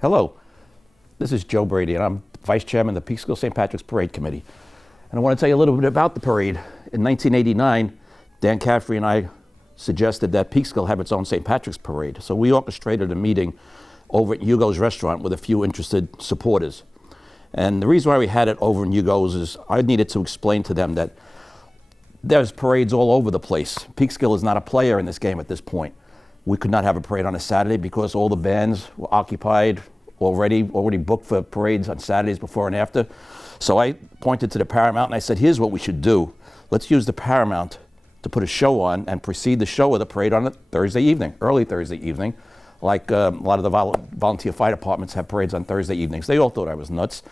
Hello, this is Joe Brady, and I'm Vice Chairman of the Peekskill St. Patrick's Parade Committee. And I want to tell you a little bit about the parade. In 1989, Dan Caffrey and I suggested that Peekskill have its own St. Patrick's Parade. So we orchestrated a meeting over at Hugo's restaurant with a few interested supporters. And the reason why we had it over in Hugo's is I needed to explain to them that there's parades all over the place. Peekskill is not a player in this game at this point. We could not have a parade on a Saturday because all the bands were occupied already booked for parades on Saturdays before and after. So I pointed to the Paramount and I said, here's what we should do. Let's use the Paramount to put a show on and precede the show with a parade on a Thursday evening, early Thursday evening. Like a lot of the volunteer fire departments have parades on Thursday evenings. They all thought I was nuts,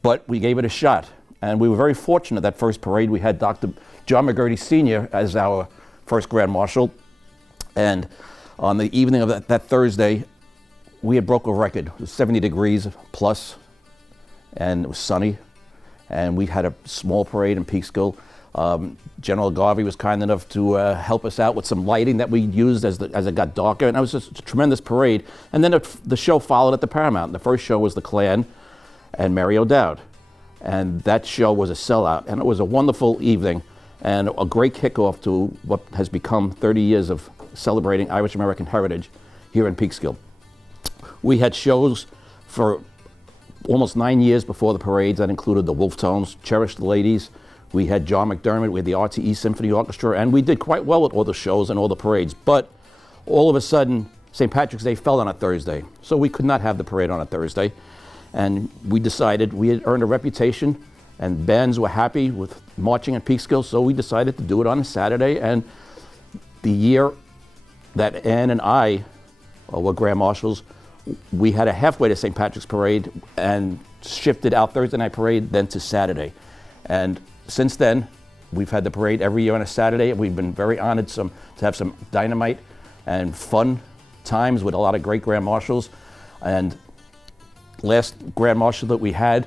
but we gave it a shot. And we were very fortunate that first parade. We had Dr. John McGurty Sr. as our first Grand Marshal. And on the evening of that Thursday, we had broke a record. It was 70 degrees plus, and it was sunny. And we had a small parade in Peekskill. General Garvey was kind enough to help us out with some lighting that we used as it got darker. And it was just a tremendous parade. And then the show followed at the Paramount. The first show was the Klan and Mary O'Dowd. And that show was a sellout. And it was a wonderful evening and a great kickoff to what has become 30 years of celebrating Irish American heritage here in Peekskill. We had shows for almost 9 years before the parades that included the Wolf Tones, Cherish the Ladies. We had John McDermott, we had the RTE Symphony Orchestra, and we did quite well at all the shows and all the parades. But all of a sudden, St. Patrick's Day fell on a Thursday, so we could not have the parade on a Thursday. And we decided we had earned a reputation, and bands were happy with marching at Peekskill, so we decided to do it on a Saturday. And the year that Ann and I were Grand Marshals, we had a halfway to St. Patrick's Parade and shifted our Thursday night parade then to Saturday. And since then, we've had the parade every year on a Saturday. We've been very honored to have some dynamite and fun times with a lot of great Grand Marshals. And last Grand Marshal that we had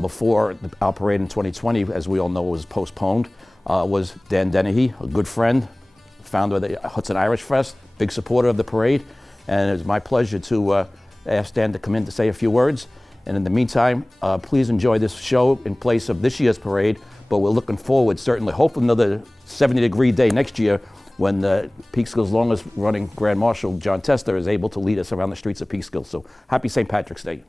before our parade in 2020, as we all know, was postponed, was Dan Dennehy, a good friend, founder of the Hudson Irish Fest, big supporter of the parade. And it was my pleasure to ask Dan to come in to say a few words. And in the meantime, please enjoy this show in place of this year's parade. But we're looking forward, certainly, hopefully another 70-degree day next year when Peekskill's longest running Grand Marshal, John Testa, is able to lead us around the streets of Peekskill. So happy St. Patrick's Day.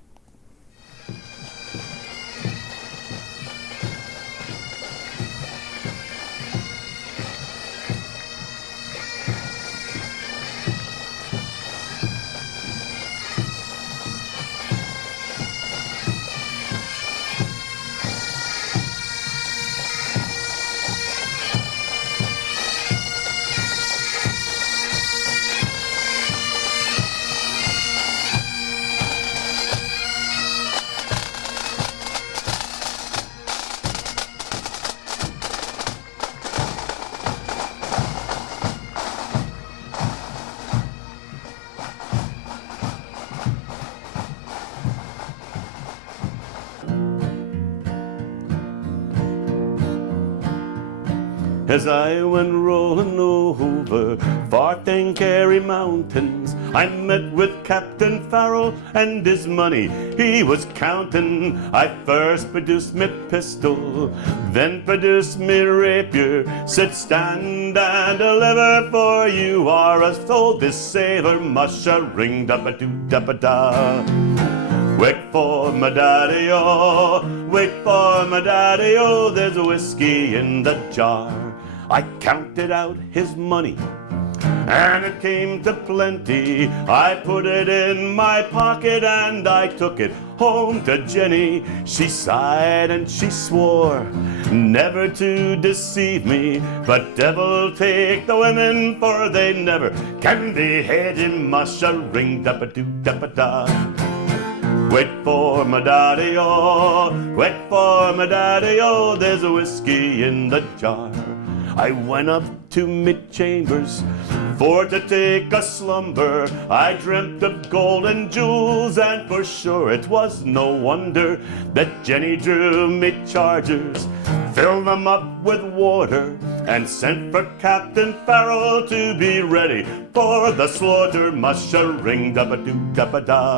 As I went rolling over Fort and Kerry mountains, I met with Captain Farrell and his money he was counting. I first produced me pistol, then produced me rapier. Said, stand and deliver, for you are as told this sailor musha ring da-ba-doo-da-ba-da. Wait for my daddy-o, wait for my daddy-o, there's a whiskey in the jar. I counted out his money, and it came to plenty. I put it in my pocket, and I took it home to Jenny. She sighed and she swore never to deceive me, but devil take the women, for they never can be had in musha ring da-ba-doo-da-ba-da. Wait for my daddy-o, wait for my daddy-o, there's a whiskey in the jar. I went up to mid chambers for to take a slumber. I dreamt of gold and jewels, and for sure it was no wonder that Jenny drew me chargers, filled them up with water, and sent for Captain Farrell to be ready for the slaughter. Musha ring da-ba-doo-da-ba-da.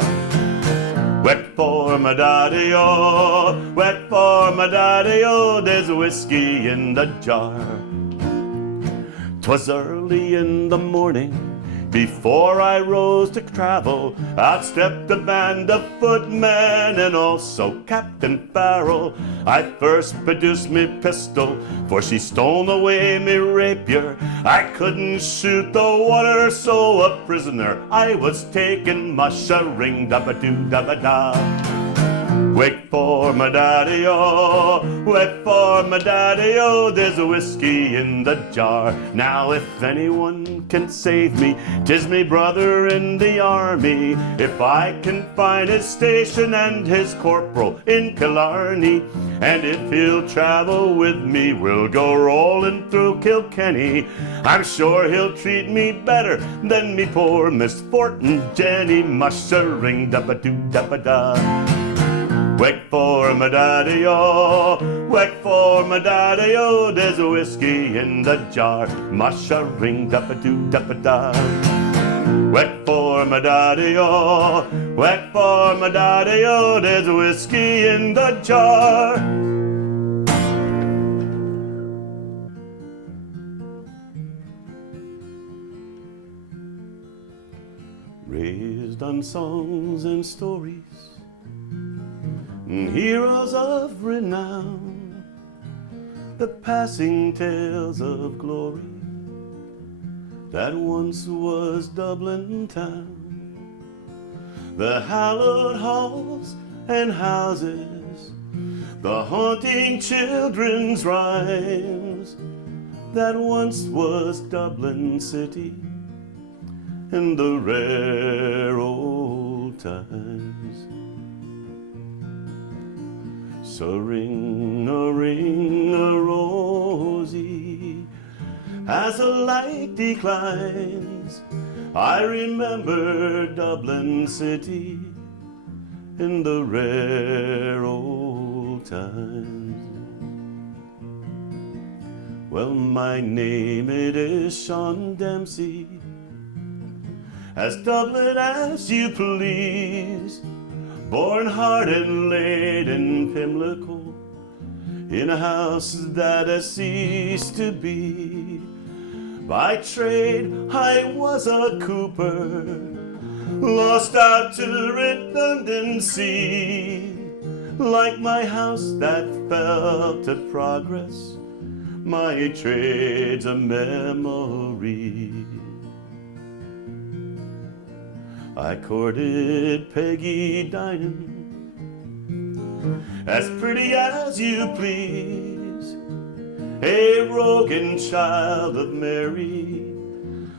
Wet for my daddy-o, wet for my daddy-o, there's whiskey in the jar. 'Twas early in the morning, before I rose to travel, out stepped a band of footmen and also Captain Farrell. I first produced me pistol, for she stole away me rapier. I couldn't shoot the water, so a prisoner I was taken, mushering dabba-doo dabba-da. Wait for my daddy-o, wait for my daddy-o, there's a whiskey in the jar. Now if anyone can save me, 'tis me brother in the army. If I can find his station and his corporal in Killarney, and if he'll travel with me, we'll go rolling through Kilkenny. I'm sure he'll treat me better than me poor misfortune Jenny, mushering dabba-doo dabba-da. Wait for my daddy-o, wait for my daddy-o, there's a whiskey in the jar, mushering dabba-doo dabba-da. Wait for my daddy-o, wait for my daddy-o, there's a whiskey in the jar. Raised on songs and stories, heroes of renown, the passing tales of glory that once was Dublin town. The hallowed halls and houses, the haunting children's rhymes that once was Dublin city in the rare old times. So ring a rosy, as the light declines, I remember Dublin city in the rare old times. Well, my name it is Sean Dempsey, as Dublin as you please, born hard and late in Pimlico, in a house that has ceased to be. By trade I was a cooper, lost out to redundancy. Like my house that fell to progress, my trade's a memory. I courted Peggy Dinan, as pretty as you please, a rogan child of Mary,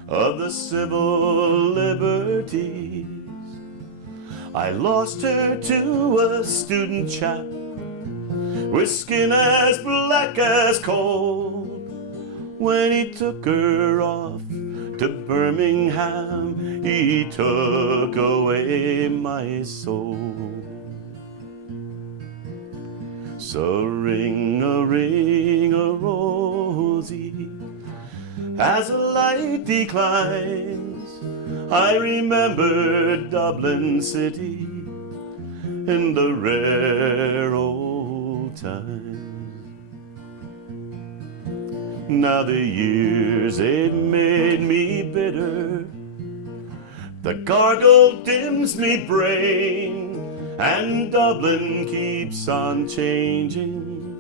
of the civil liberties. I lost her to a student chap with skin as black as coal. When he took her off to Birmingham, he took away my soul. So ring a rosy, as the light declines, I remember Dublin city in the rare old times. Now the years, they've made me bitter, the gargle dims me brain, and Dublin keeps on changing,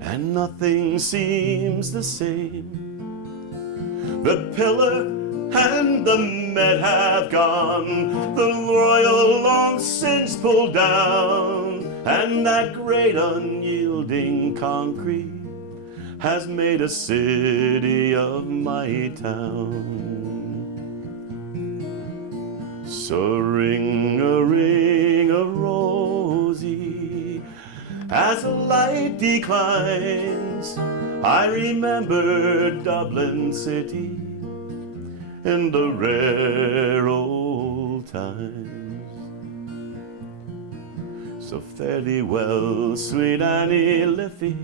and nothing seems the same. The pillar and the Met have gone, the Royal long since pulled down, and that great unyielding concrete has made a city of my town. So ring a rosy, as the light declines, I remember Dublin city in the rare old times. So fare thee well, sweet Annie Liffey,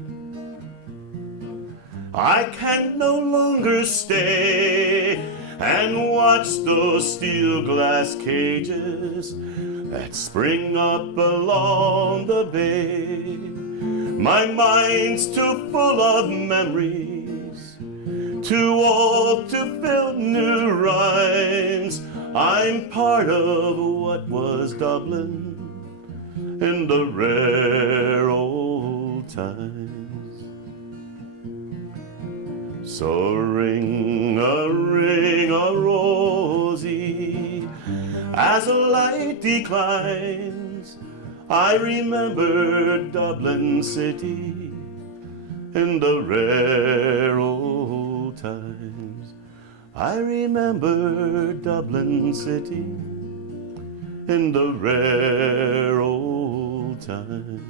I can no longer stay and watch those steel glass cages that spring up along the bay. My mind's too full of memories, too old to fill new rhymes. I'm part of what was Dublin in the rare old times. So ring a rosy, as the light declines, I remember Dublin City in the rare old times. I remember Dublin City in the rare old times.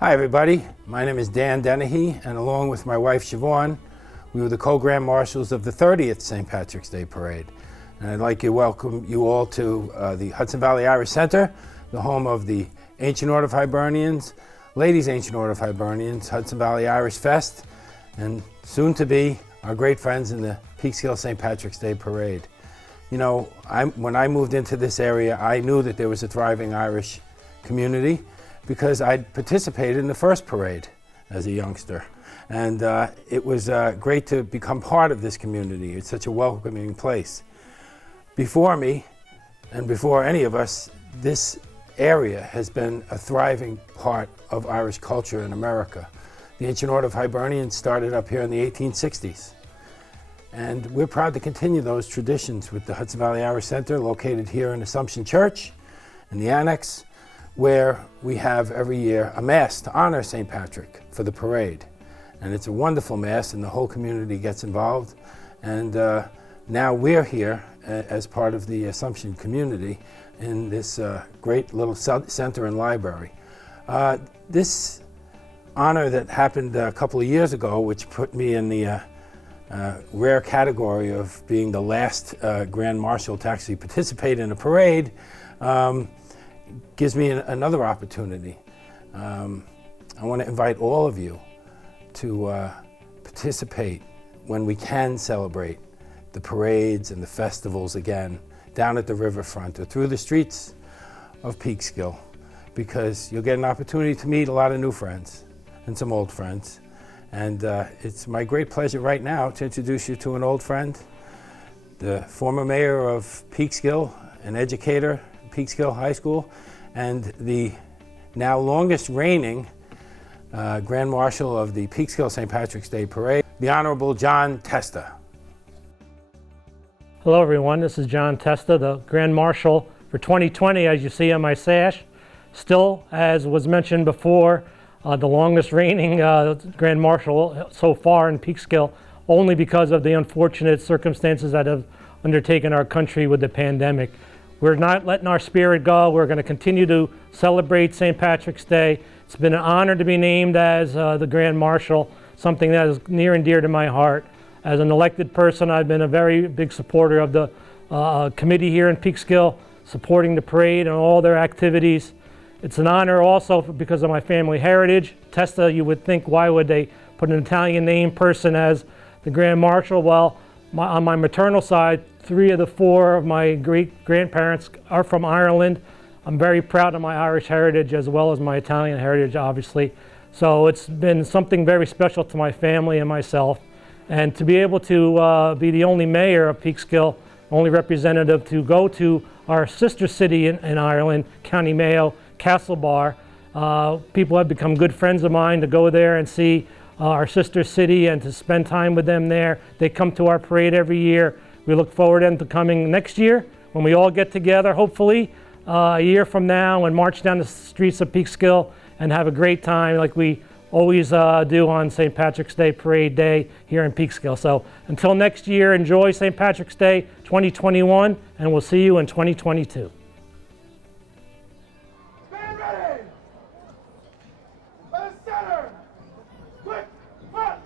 Hi everybody, my name is Dan Dennehy, and along with my wife Siobhan, we were the co-Grand Marshals of the 30th St. Patrick's Day Parade. And I'd like to welcome you all to the Hudson Valley Irish Center, the home of the Ancient Order of Hibernians, Ladies Ancient Order of Hibernians, Hudson Valley Irish Fest, and soon to be our great friends in the Peekskill St. Patrick's Day Parade. You know, when I moved into this area, I knew that there was a thriving Irish community, because I'd participated in the first parade as a youngster. And it was great to become part of this community. It's such a welcoming place. Before me, and before any of us, this area has been a thriving part of Irish culture in America. The Ancient Order of Hibernians started up here in the 1860s. And we're proud to continue those traditions with the Hudson Valley Irish Center, located here in Assumption Church, in the annex, where we have every year a Mass to honor St. Patrick for the parade. And it's a wonderful Mass, and the whole community gets involved. And now we're here as part of the Assumption community in this great little center and library. This honor that happened a couple of years ago, which put me in the rare category of being the last Grand Marshal to actually participate in a parade, gives me another opportunity. I want to invite all of you to participate when we can celebrate the parades and the festivals again down at the riverfront or through the streets of Peekskill, because you'll get an opportunity to meet a lot of new friends and some old friends. And it's my great pleasure right now to introduce you to an old friend, the former mayor of Peekskill, an educator at Peekskill High School, and the now longest reigning Grand Marshal of the Peekskill St. Patrick's Day Parade, the Honorable John Testa. Hello everyone, this is John Testa, the Grand Marshal for 2020, as you see on my sash. Still, as was mentioned before, the longest reigning Grand Marshal so far in Peekskill, only because of the unfortunate circumstances that have undertaken our country with the pandemic. We're not letting our spirit go. We're going to continue to celebrate St. Patrick's Day. It's been an honor to be named as the Grand Marshal, something that is near and dear to my heart. As an elected person, I've been a very big supporter of the committee here in Peekskill, supporting the parade and all their activities. It's an honor also because of my family heritage. Testa, you would think, why would they put an Italian name person as the Grand Marshal? Well, on my maternal side, 3 of the 4 of my great-grandparents are from Ireland. I'm very proud of my Irish heritage as well as my Italian heritage, obviously. So it's been something very special to my family and myself. And to be able to be the only mayor of Peekskill, only representative to go to our sister city in Ireland, County Mayo, Castlebar. People have become good friends of mine to go there and see our sister city and to spend time with them there. They come to our parade every year. We look forward to them to coming next year when we all get together, hopefully a year from now, and march down the streets of Peekskill and have a great time like we always do on St. Patrick's Day Parade Day here in Peekskill. So until next year, enjoy St. Patrick's Day 2021, and we'll see you in 2022. Stand ready! Let us center! Quick! Front!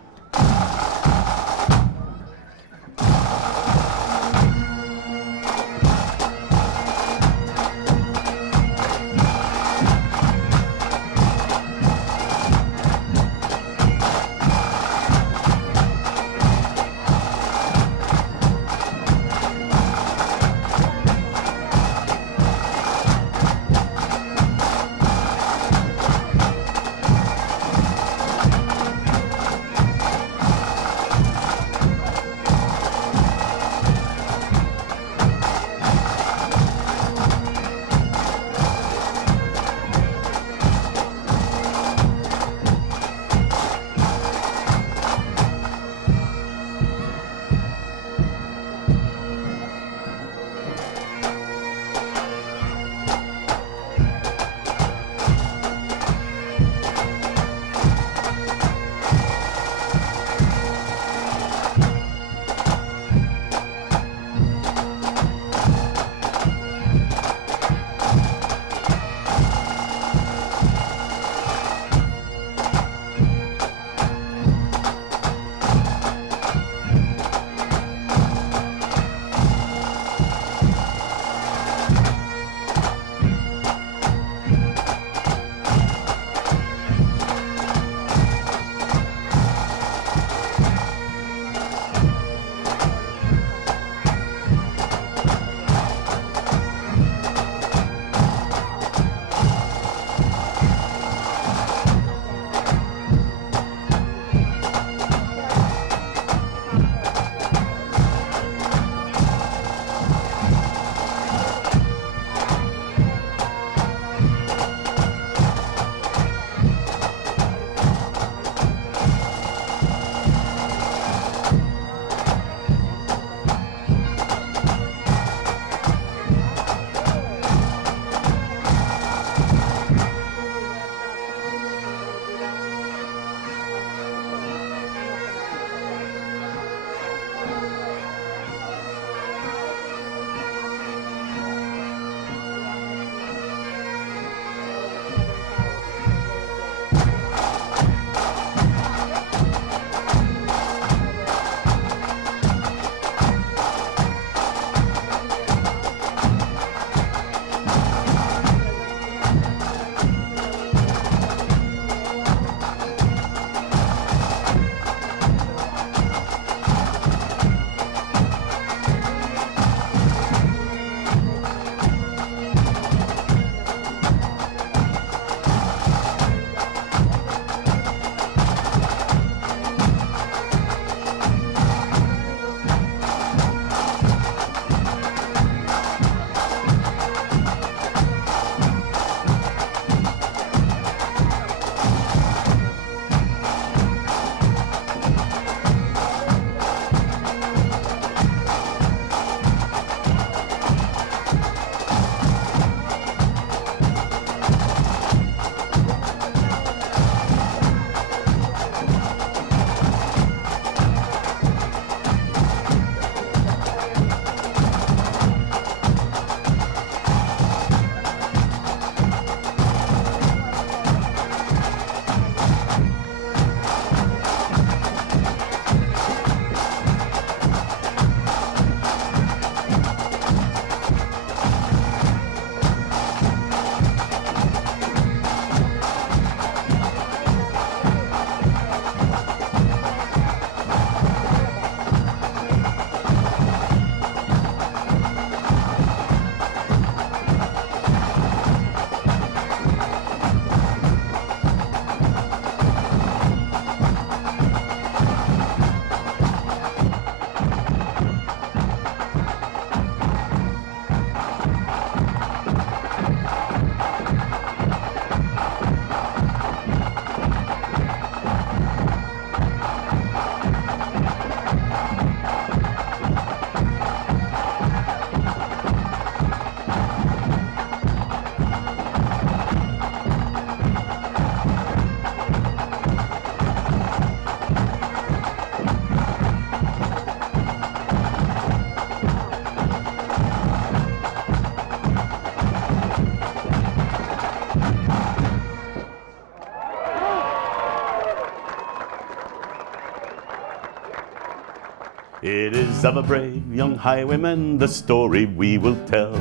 It is of a brave young highwayman, the story we will tell.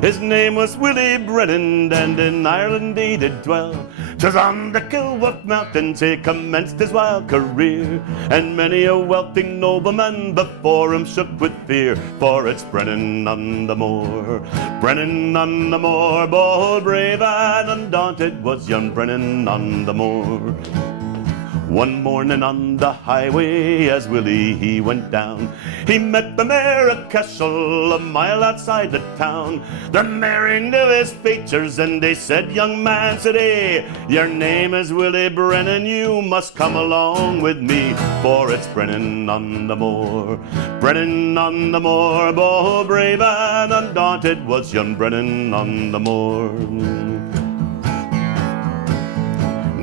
His name was Willie Brennan, and in Ireland he did dwell. 'Twas on the Kilworth Mountains he commenced his wild career, and many a wealthy nobleman before him shook with fear. For it's Brennan on the moor, Brennan on the moor, bold, brave, and undaunted was young Brennan on the moor. One morning on the highway as Willie he went down, he met the mare of Cashel a mile outside the town. The mare knew his features and they said, "Young man," said he, "your name is Willie Brennan, you must come along with me, for it's Brennan on the moor, Brennan on the moor, bold, brave, and undaunted was young Brennan on the moor."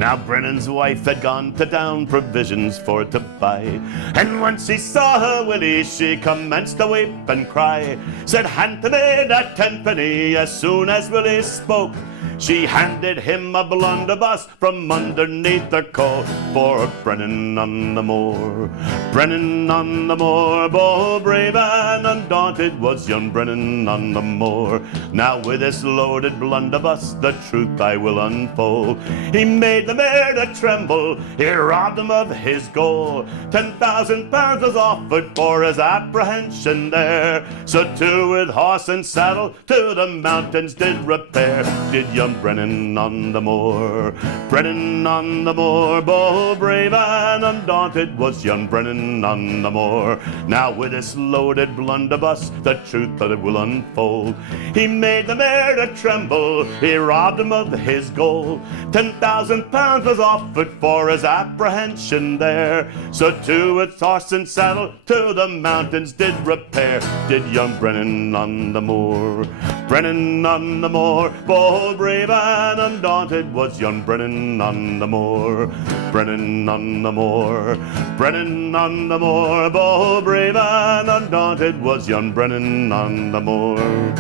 Now Brennan's wife had gone to town provisions for to buy, and when she saw her Willie she commenced to weep and cry. Said, "Hand to me that tenpenny," as soon as Willie spoke. She handed him a blunderbuss from underneath her coat. For Brennan on the moor, Brennan on the moor, bold, brave, and undaunted was young Brennan on the moor. Now with this loaded blunderbuss the truth I will unfold. He made the mare to tremble, he robbed him of his gold. 10,000 pounds was offered for his apprehension there. So too with horse and saddle to the mountains did repair. Did young Brennan on the moor, Brennan on the moor, bold, brave, and undaunted was young Brennan on the moor. Now with this loaded blunderbuss the truth that it will unfold. He made the mare to tremble, he robbed him of his gold. 10,000 pounds was offered for his apprehension there. So too with horse and saddle to the mountains did repair. Did young Brennan on the moor, Brennan on the moor, bold, brave, and undaunted was young Brennan on the moor, Brennan on the moor, Brennan on the moor, bold, brave, and undaunted was young Brennan on the moor.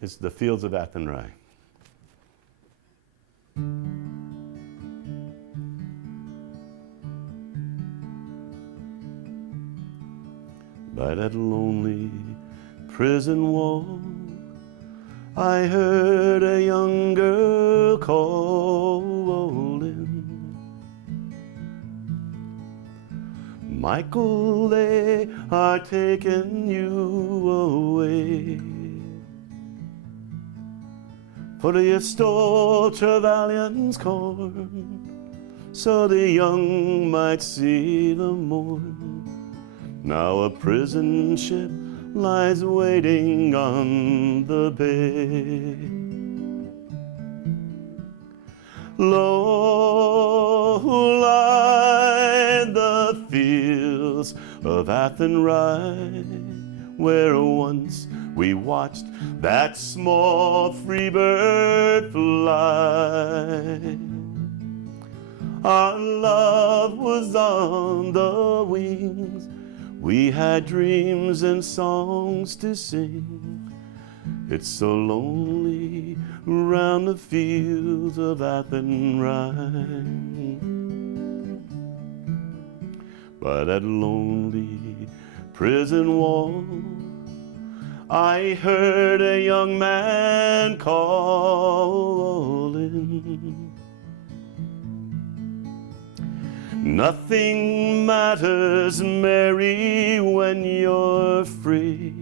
It's the fields of Athenry. By that lonely prison wall, I heard a young girl calling, "Michael, they are taking you away, for you stole Trevelyan's corn, so the young might see the morn. Now a prison ship lies waiting on the bay. Low lie the fields of Athenry, where once we watched that small free bird fly. Our love was on the wings, we had dreams and songs to sing. It's so lonely round the fields of Athenry. By that lonely prison wall, I heard a young man calling. Nothing matters, Mary, when you're free.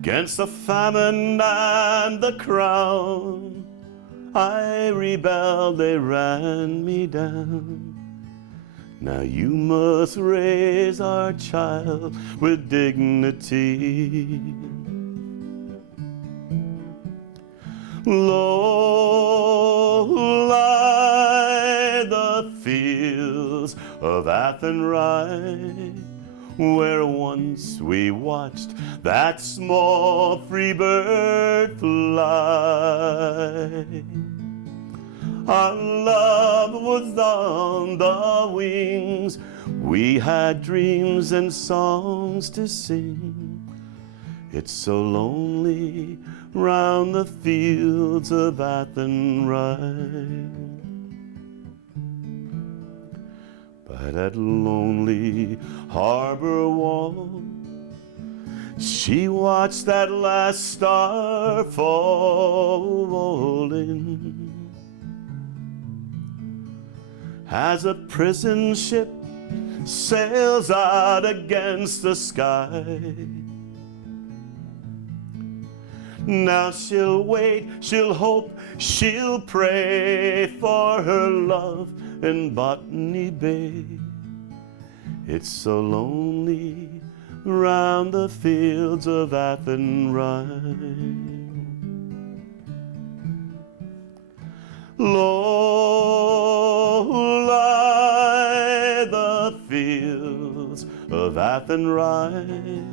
'Gainst the famine and the crown, I rebelled, they ran me down. Now you must raise our child with dignity. Low lie the fields of Athenry, where once we watched that small free bird fly. Our love was on the wings, we had dreams and songs to sing. It's so lonely round the fields of Athenry. by that lonely harbor wall, she watched that last star fall in. As a prison ship sails out against the sky, now she'll wait, she'll hope, she'll pray for her love in Botany Bay. It's so lonely round the fields of Athenry. Low lie the fields of Athenry,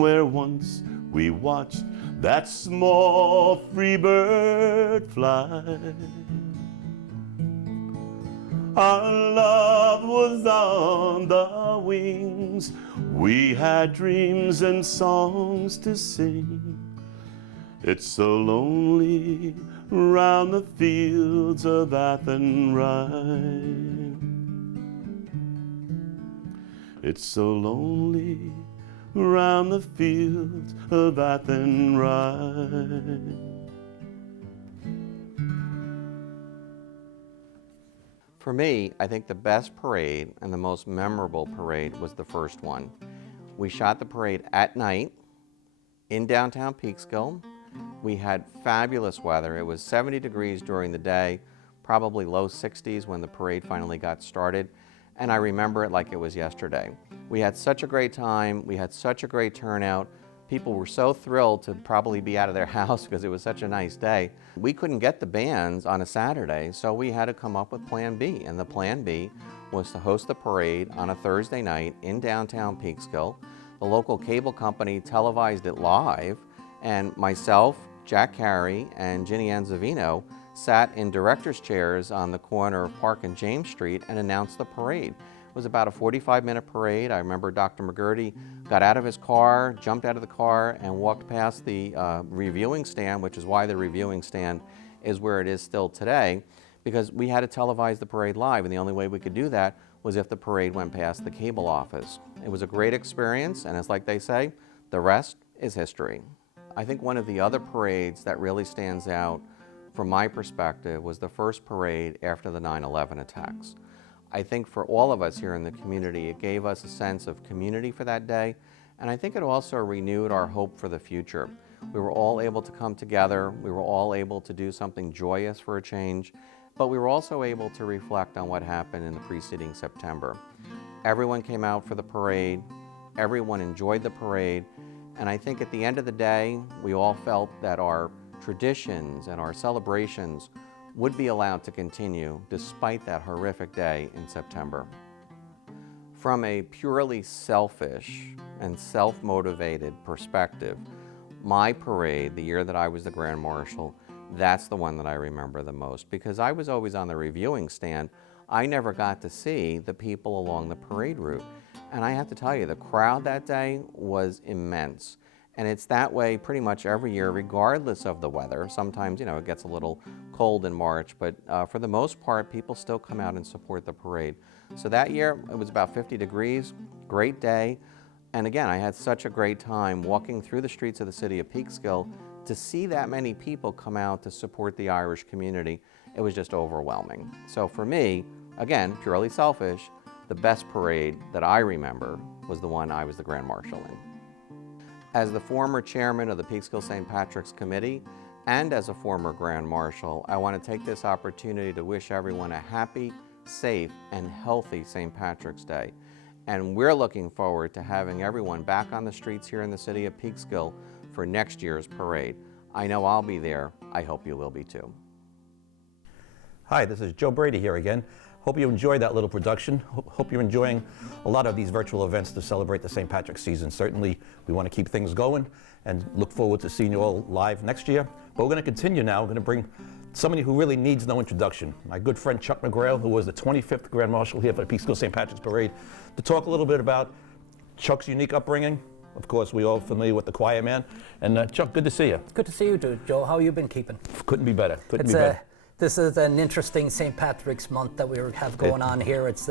where once we watched that small free bird fly. Our love was on the wings, we had dreams and songs to sing. It's so lonely round the fields of Athenry. It's so lonely round the fields of Athenry. For me, I think the best parade and the most memorable parade was the first one. We shot the parade at night in downtown Peekskill. We had fabulous weather. It was 70 degrees during the day, probably low 60s when the parade finally got started, and I remember it like it was yesterday. We had such a great time. We had such a great turnout. People were so thrilled to probably be out of their house because it was such a nice day. We couldn't get the bands on a Saturday, so we had to come up with Plan B, and the Plan B was to host the parade on a Thursday night in downtown Peekskill. The local cable company televised it live, and myself, Jack Carey, and Ginny Anzavino sat in director's chairs on the corner of Park and James Street and announced the parade. It was about a 45-minute parade. I remember Dr. McGurty got out of his car, jumped out of the car, and walked past the reviewing stand, which is why the reviewing stand is where it is still today, because we had to televise the parade live, and the only way we could do that was if the parade went past the cable office. It was a great experience, and it's like they say, the rest is history. I think one of the other parades that really stands out from my perspective was the first parade after the 9/11 attacks. I think for all of us here in the community, it gave us a sense of community for that day, and I think it also renewed our hope for the future. We were all able to come together, we were all able to do something joyous for a change, but we were also able to reflect on what happened in the preceding September. Everyone came out for the parade, everyone enjoyed the parade, and I think at the end of the day, we all felt that our traditions and our celebrations would be allowed to continue despite that horrific day in September. From a purely selfish and self-motivated perspective, my parade, the year that I was the Grand Marshal, that's the one that I remember the most, because I was always on the reviewing stand. I never got to see the people along the parade route. And I have to tell you, the crowd that day was immense. And it's that way pretty much every year, regardless of the weather. Sometimes, you know, it gets a little cold in March, but for the most part, people still come out and support the parade. So that year, it was about 50 degrees, great day. And again, I had such a great time walking through the streets of the city of Peekskill to see that many people come out to support the Irish community. It was just overwhelming. So for me, again, purely selfish, the best parade that I remember was the one I was the Grand Marshal in. As the former chairman of the Peekskill St. Patrick's Committee and as a former Grand Marshal, I want to take this opportunity to wish everyone a happy, safe, and healthy St. Patrick's Day. And we're looking forward to having everyone back on the streets here in the city of Peekskill for next year's parade. I know I'll be there. I hope you will be too. Hi, this is Joe Brady here again. Hope you enjoyed that little production. Hope you're enjoying a lot of these virtual events to celebrate the St. Patrick's season. Certainly, we want to keep things going and look forward to seeing you all live next year. But we're going to continue now. We're going to bring somebody who really needs no introduction. My good friend Chuck McGrail, who was the 25th Grand Marshal here for the Peekskill St. Patrick's Parade, to talk a little bit about Chuck's unique upbringing. Of course, we're all familiar with the choir man. And Chuck, good to see you. Good to see you too, Joe. How you been keeping? Couldn't be better. Couldn't be better. This is an interesting St. Patrick's month that we have going on here. It's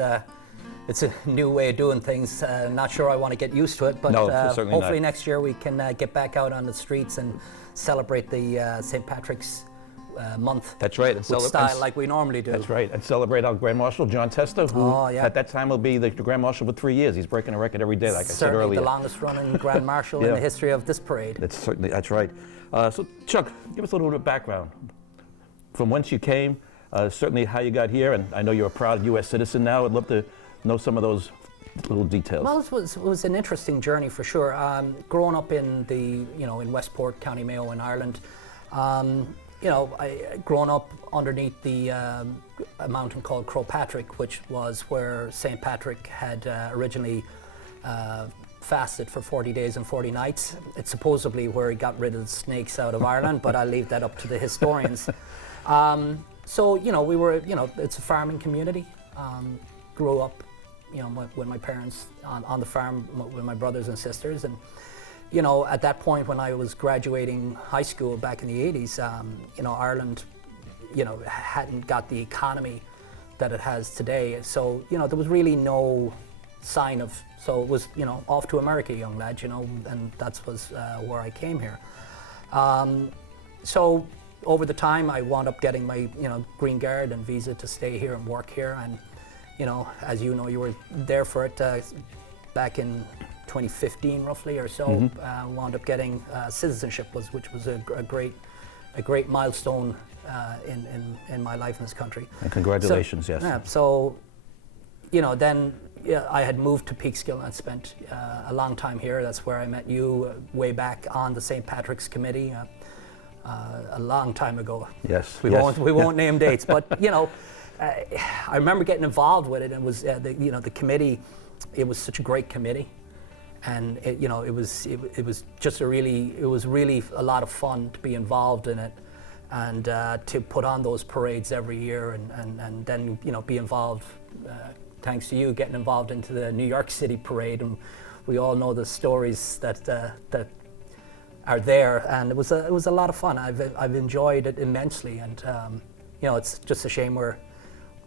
it's a new way of doing things. Not sure I want to get used to it, but No, certainly hopefully not. next year we can get back out on the streets and celebrate the St. Patrick's month. That's right. With style like we normally do. That's right. And celebrate our Grand Marshal, John Testa, who Oh, yeah. at that time will be the Grand Marshal for 3 years. He's breaking a record every day, like I said Certainly earlier. the longest running Grand Marshal in Yeah. the history of this parade. That's right. So Chuck, give us a little bit of background. From whence you came, certainly how you got here, and I know you're a proud U.S. citizen now. I'd love to know some of those little details. Well, it was an interesting journey for sure. Growing up in in Westport, County Mayo in Ireland, growing up underneath a mountain called Crowpatrick, which was where St. Patrick had originally fasted for 40 days and 40 nights. It's supposedly where he got rid of the snakes out of Ireland, but I'll leave that up to the historians. So, we were, it's a farming community. Grew up, with my parents on the farm with my brothers and sisters. And, at that point when I was graduating high school back in the 80s, Ireland, hadn't got the economy that it has today. So, there was really no sign of, so it was, off to America, young lad, and that was where I came here. So over the time, I wound up getting my, green card and visa to stay here and work here. And, as you know, you were there for it back in 2015, roughly or so. Wound up getting citizenship, which was a great milestone in my life in this country. And congratulations, so, yes. Yeah, so, then I had moved to Peekskill and I'd spent a long time here. That's where I met you way back on the St. Patrick's Committee. A long time ago. Yes. We won't name dates, but I remember getting involved with it. And it was the committee. It was such a great committee, and it was just really a lot of fun to be involved in it, and to put on those parades every year, and then be involved. Thanks to you, getting involved into the New York City parade, and we all know the stories that are there, and it was a lot of fun. I've enjoyed it immensely, and it's just a shame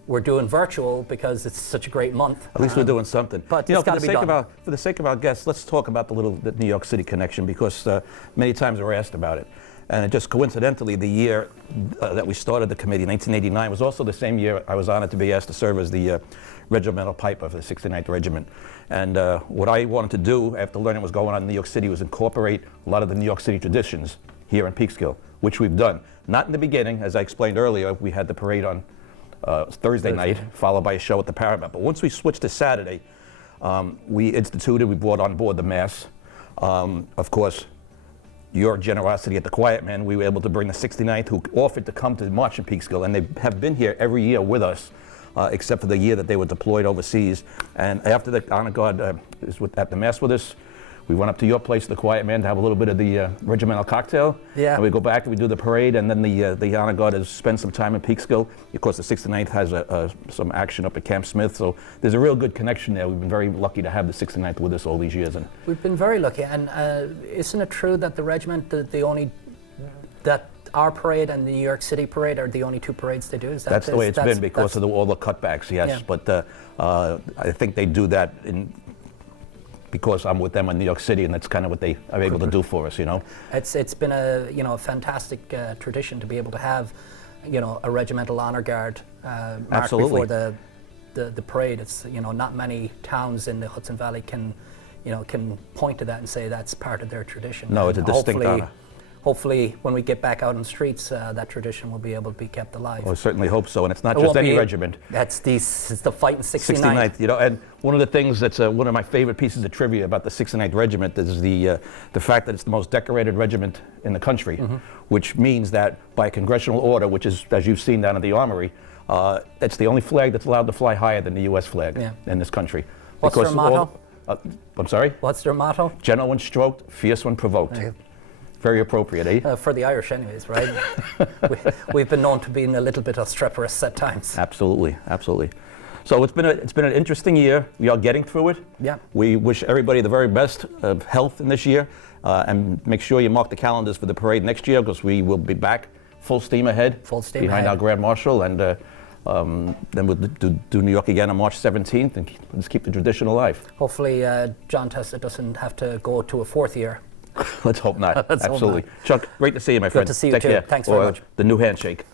we're doing virtual because it's such a great month. At least we're doing something. But it's got to be done. For the sake of our guests, let's talk about the New York City connection, because many times we're asked about it. And it just coincidentally, the year that we started the committee, 1989, was also the same year I was honored to be asked to serve as the regimental piper for the 69th Regiment. And what I wanted to do after learning what was going on in New York City was incorporate a lot of the New York City traditions here in Peekskill, which we've done. Not in the beginning, as I explained earlier, we had the parade on Thursday night, followed by a show at the Paramount. But once we switched to Saturday, we brought on board the Mass. Of course, your generosity at the Quiet Man, we were able to bring the 69th, who offered to come to march in Peekskill, and they have been here every year with us, except for the year that they were deployed overseas. And after the honor guard is at the Mass with us, we went up to your place, the Quiet Man, to have a little bit of the regimental cocktail. Yeah. And we go back and we do the parade, and then the honor guard has spent some time in Peekskill. Of course, the 69th has some action up at Camp Smith, so there's a real good connection there. We've been very lucky to have the 69th with us all these years. And we've been very lucky, and isn't it true that the regiment, that our parade and the New York City parade are the only two parades they do? That's the way it's been because of all the cutbacks, yes. Yeah. But I think they do that because I'm with them in New York City, and that's kind of what they are able to do for us, It's been a fantastic tradition to be able to have, a regimental honor guard mark Absolutely. before the parade. It's not many towns in the Hudson Valley can point to that and say that's part of their tradition. No, it's a And distinct honor. Hopefully, when we get back out on the streets, that tradition will be able to be kept alive. Well, I certainly hope so, and it's not It just won't any be- regiment. It's the fighting 69th. 69th, and one of the things that's one of my favorite pieces of trivia about the 69th Regiment is the fact that it's the most decorated regiment in the country, which means that by congressional order, which is, as you've seen down at the Armory, it's the only flag that's allowed to fly higher than the U.S. flag in this country. What's their Because motto? I'm sorry? What's their motto? Gentle when stroked, fierce when provoked. Very appropriate, eh? For the Irish anyways, right? We've been known to be a little bit obstreperous at times. Absolutely, absolutely. So it's been an interesting year. We are getting through it. Yeah. We wish everybody the very best of health in this year, and make sure you mark the calendars for the parade next year, because we will be back full steam ahead. Full steam behind ahead. our Grand Marshal, and Then we'll do New York again on March 17th, and let's keep the tradition alive. Hopefully, John Testa doesn't have to go to a fourth year. Let's hope not. Let's hope Absolutely. not. Chuck, great to see you, my friend. Good to see you Take too. care. Thanks very much. The new handshake.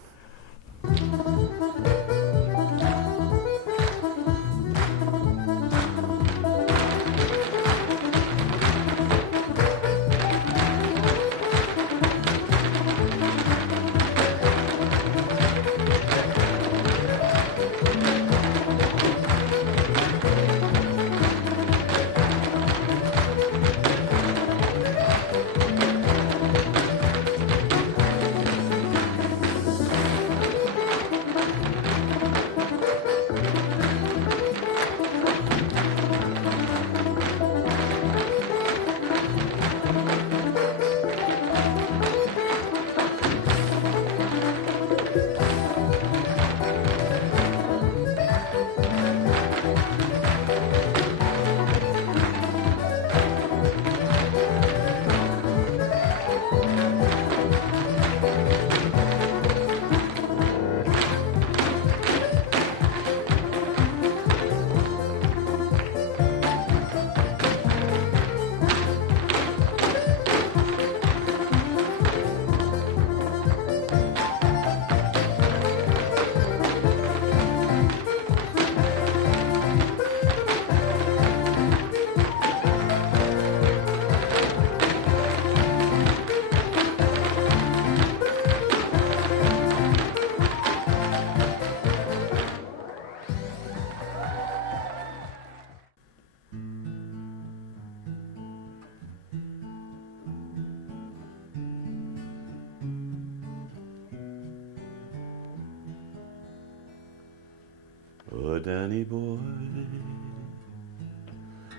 Oh, Danny boy,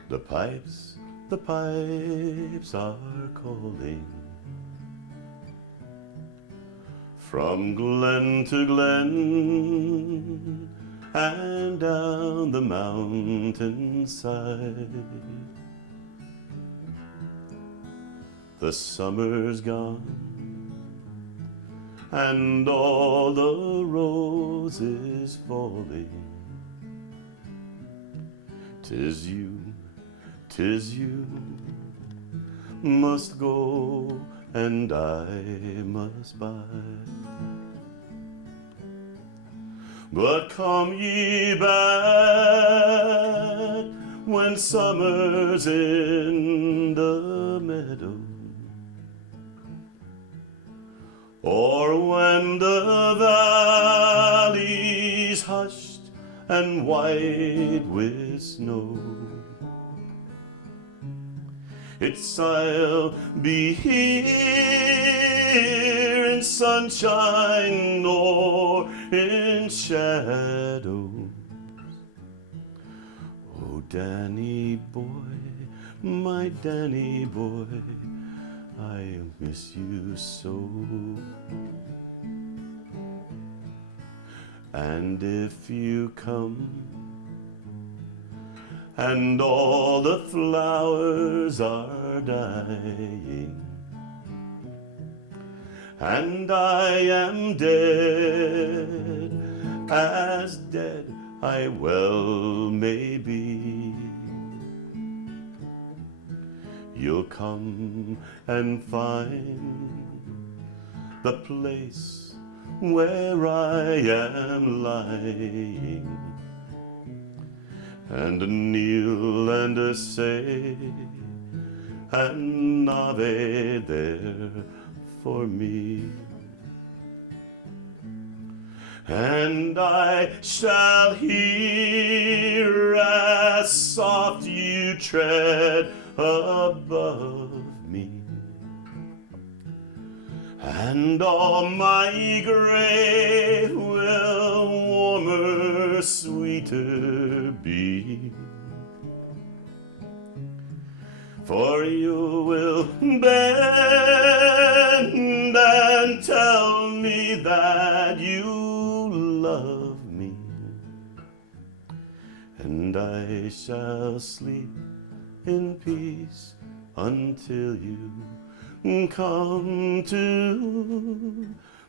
the pipes are calling. From glen to glen and down the mountainside. The summer's gone and all the roses falling. 'Tis you must go and I must bide. But come ye back when summer's in the meadow, or when the valley's hushed and white with snow. It's I'll be here in sunshine nor in shadows. Oh, Danny boy, my Danny boy, I miss you so. And if you come and all the flowers are dying, and I am dead, as dead I well may be, you'll come and find the place where I am lying, and kneel and say an Ave there for me. And I shall hear as soft you tread above me, and all my grave will warmer, sweeter be. For you will bend and tell me that you love me, and I shall sleep in peace until you come to